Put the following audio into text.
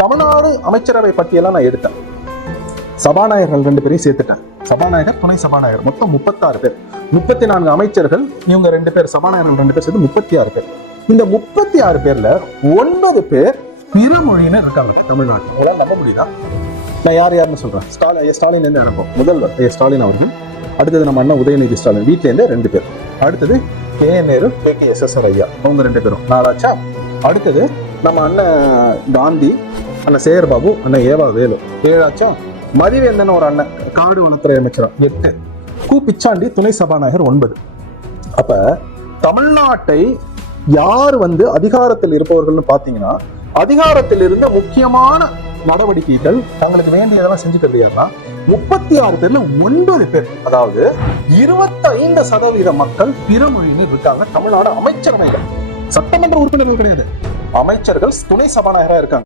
தமிழ்நாடு அமைச்சரவை பட்டியலாம் நான் எடுத்தேன். சபாநாயகர்கள் 2 பேரையும் சேர்த்துட்டேன். சபாநாயகர், துணை சபாநாயகர், மொத்தம் 36 பேர். 34 அமைச்சர்கள், இவங்க 2 பேர், சபாநாயகர்கள் 2 பேர் சேர்த்து 36 பேர். இந்த 36 பேர்ல 9 பேர் பிற மொழியினர் இருக்காங்க தமிழ்நாட்டில். உங்களால் நம்ப முடியுதா? நான் யாருன்னு சொல்றேன். ஸ்டாலின் இருந்து அனுப்போம். முதல்வர் ஸ்டாலின் அவர்கள், அடுத்தது நம்ம அண்ணன் உதயநிதி ஸ்டாலின் வீட்டுல இருந்து 2 பேர், அடுத்தது கே நேரு, KKSS ஐயா, அவங்க 2 பேரும் 4 ஆச்சா. அடுத்தது நம்ம அண்ணன் காந்தி, அண்ணன் சேகர் பாபு, அண்ணன் ஏவா வேலு 7 ஆச்சா. மதிவேந்தன் ஒரு அண்ணன் காடு வனத்துறை அமைச்சர் 8, கு பிச்சாண்டி துணை சபாநாயகர் 9. அப்ப தமிழ்நாட்டை யார் அதிகாரத்தில் இருப்பவர்கள்னு பாத்தீங்கன்னா, அதிகாரத்தில் இருந்த முக்கியமான நடவடிக்கைகள் தங்களுக்கு வேண்டியதெல்லாம் செஞ்சுட்டு இல்லையா 36 பேர்ல 9 பேர், அதாவது 25% மக்கள் பிற மொழியில் இருக்காங்க தமிழ்நாடு அமைச்சரவைகள். சட்டமன்ற உறுப்பினர்கள் கிடையாது, அமைச்சர்கள், துணை சபாநாயகரா இருக்காங்க.